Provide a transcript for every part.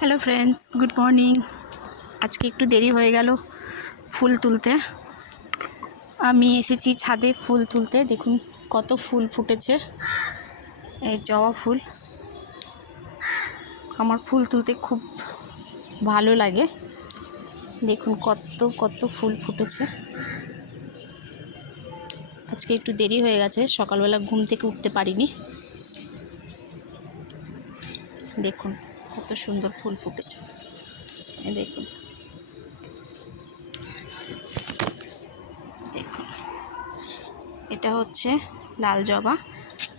Hello friends, good morning. আজকে একটু দেরি হয়ে গেল ফুল তুলতে। আমি এসেছি ছাদে ফুল তুলতে। দেখুন কত ফুল ফুটেছে, এই জবা ফুল। আমার ফুল তুলতে খুব ভালো লাগে। দেখুন কত কত ফুল ফুটেছে। আজকে একটু দেরি হয়ে গেছে, সকালবেলা ঘুম থেকে উঠতে পারিনি। দেখুন কত সুন্দর ফুল ফুটেছে, এই দেখুন। দেখুন এটা হচ্ছে লাল জবা,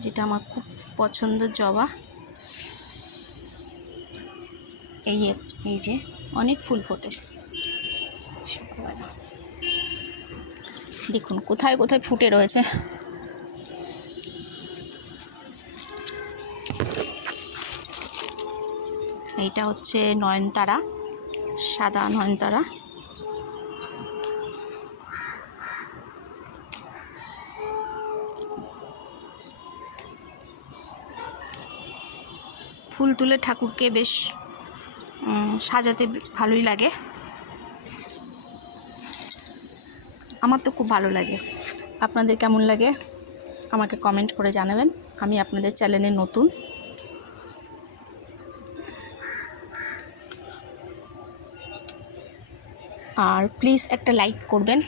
যেটা আমার খুব পছন্দের জবা। এই যে অনেক ফুল ফোটেছে সকালবেলা। দেখুন কোথায় কোথায় ফুটে রয়েছে। এইটা হচ্ছে নয়নতারা, সাদা নয়নতারা। ফুল তুলে ঠাকুরকে বেশ সাজাতে ভালোই লাগে। আমার তো খুব ভালো লাগে। আপনাদের কেমন লাগে আমাকে কমেন্ট করে জানাবেন। আমি আপনাদের চ্যানেলে নতুন। আর প্লিজ একটা লাইক করবেন।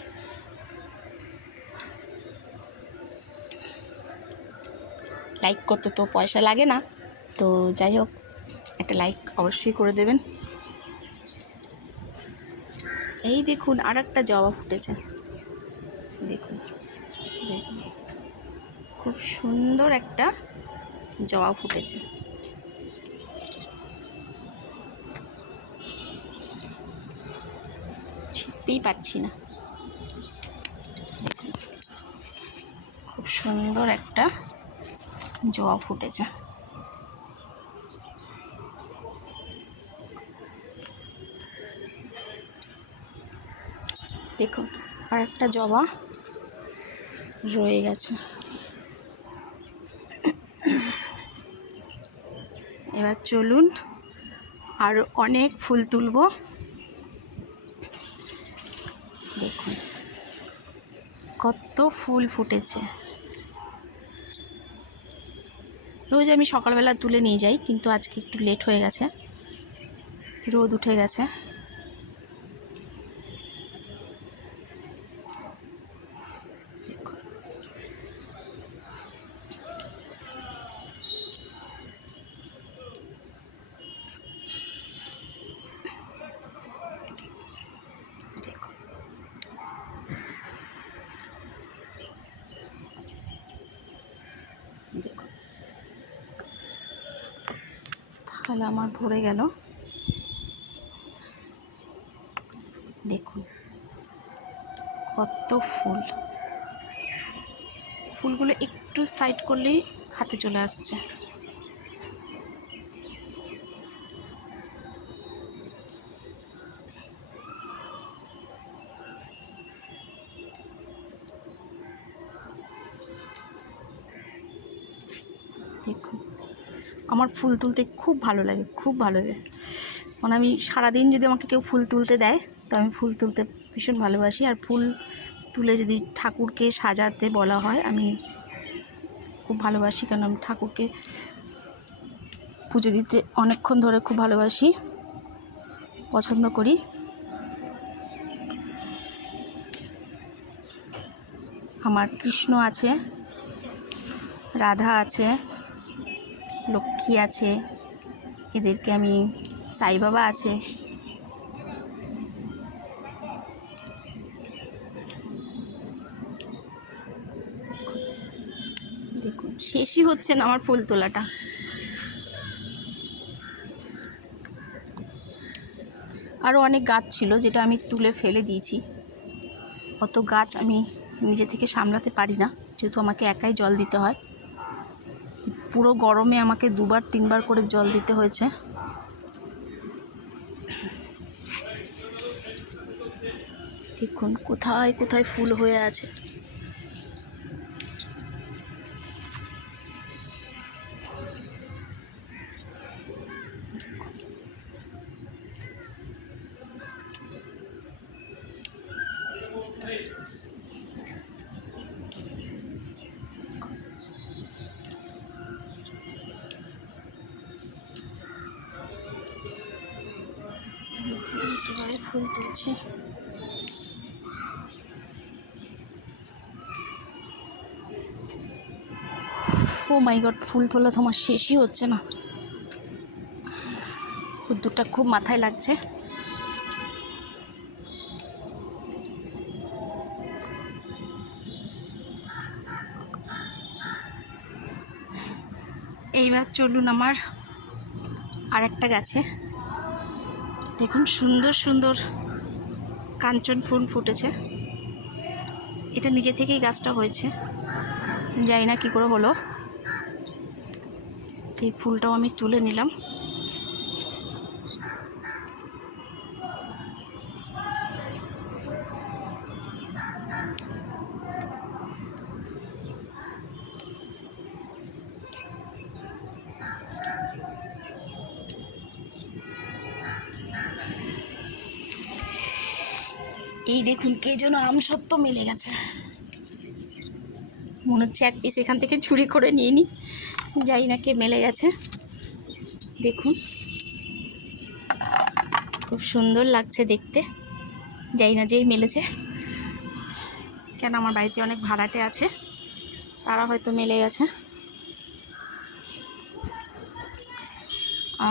লাইক করতে তো পয়সা লাগে না, তো যাই হোক একটা লাইক অবশ্যই করে দেবেন। এই দেখুন আর একটা জবা ফুটেছে। দেখুন দেখুন খুব সুন্দর একটা জবা ফুটেছে। ছিঁড়তেই পারছি না। দেখুন খুব সুন্দর একটা জবা ফুটেছে। দেখুন আর একটা জবা রয়ে গেছে। এবার চলুন আর অনেক ফুল তুলব। দেখুন কত ফুল ফুটেছে। রোজ আমি সকালবেলা তুলে নিয়ে যাই, কিন্তু আজকে একটু লেট হয়ে গেছে, রোদ উঠে গেছে। দেখুন দেখুন তাহলে আমার ভরে গেল। দেখুন কত ফুল। ফুলগুলো একটু সাইড করলেই হাতে চলে আসছে। দেখুন আমার ফুল তুলতে খুব ভালো লাগে, খুব ভালো লাগে। মানে আমি সারাদিন যদি আমাকে কেউ ফুল তুলতে দেয়, তো আমি ফুল তুলতে ভীষণ ভালোবাসি। আর ফুল তুলে যদি ঠাকুরকে সাজাতে বলা হয়, আমি খুব ভালোবাসি, কারণ আমি ঠাকুরকে পুজো দিতে অনেকক্ষণ ধরে খুব ভালোবাসি, পছন্দ করি। আমার কৃষ্ণ আছে, রাধা আছে, লক্ষ্মী আছে, এদেরকে আমি, সাই বাবা আছে। দেখুন শেষই হচ্ছে না আমার ফুল তোলাটা। আরও অনেক গাছ ছিল যেটা আমি তুলে ফেলে দিয়েছি। অত গাছ আমি নিজে থেকে সামলাতে পারি না, যেহেতু আমাকে একাই জল দিতে হয়। পুরো গরমে আমাকে 2-3 বার করে জল দিতে হয়েছে। দেখুন কোথায় কোথায় ফুল হয়ে আছে। ফুল তুলছি। ও মাই গড, ফুল তোলা তোমার শেষই হচ্ছে না। রোদ্দুরটা খুব মাথায় লাগছে। এইবার চলুন আমার আর একটা গাছে। দেখুন সুন্দর সুন্দর কাঞ্চন ফুল ফুটেছে। এটা নিজে থেকেই গাছটা হয়েছে, জানি না কী করে হলো। এই ফুলটাও আমি তুলে নিলাম। এই দেখুন কে যেন আমসত্ত্ব মেলে গেছে, মনে হচ্ছে এক পিস এখান থেকে চুরি করে নিয়ে নিই। জানি না কে মেলে গেছে, দেখুন খুব সুন্দর লাগছে দেখতে। জানি না যেই মেলেছে কেন, আমার বাড়িতে অনেক ভাড়াটে আছে, তারা হয়তো মেলে গেছে।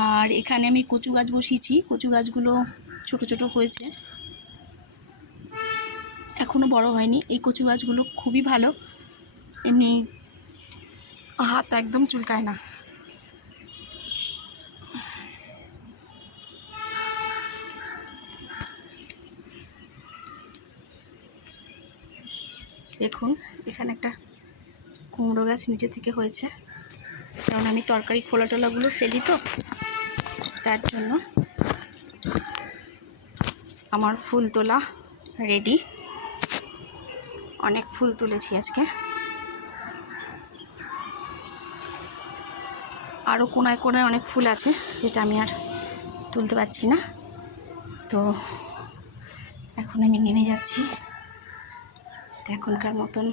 আর এখানে আমি কচু গাছ বসিয়েছি, কচু গাছগুলো ছোট ছোট হয়েছে, এখনও বড় হয়নি। এই কচু গাছগুলো খুবই ভালো, এমনি হাত একদম চুলকায় না। দেখুন এখানে একটা কুমড়ো গাছ নিচে থেকে হয়েছে, কারণ আমি তরকারি খোলা টোলাগুলো ফেলি তো, তার জন্য। আমার ফুল তোলা রেডি, অনেক ফুল তুলেছি আজকে। আরও কোনায় কোনায় অনেক ফুল আছে যেটা আমি আর তুলতে পারছি না, তো এখন আমি নেমে যাচ্ছি। এখনকার মতন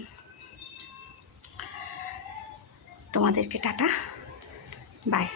তোমাদেরকে টাটা, বাই।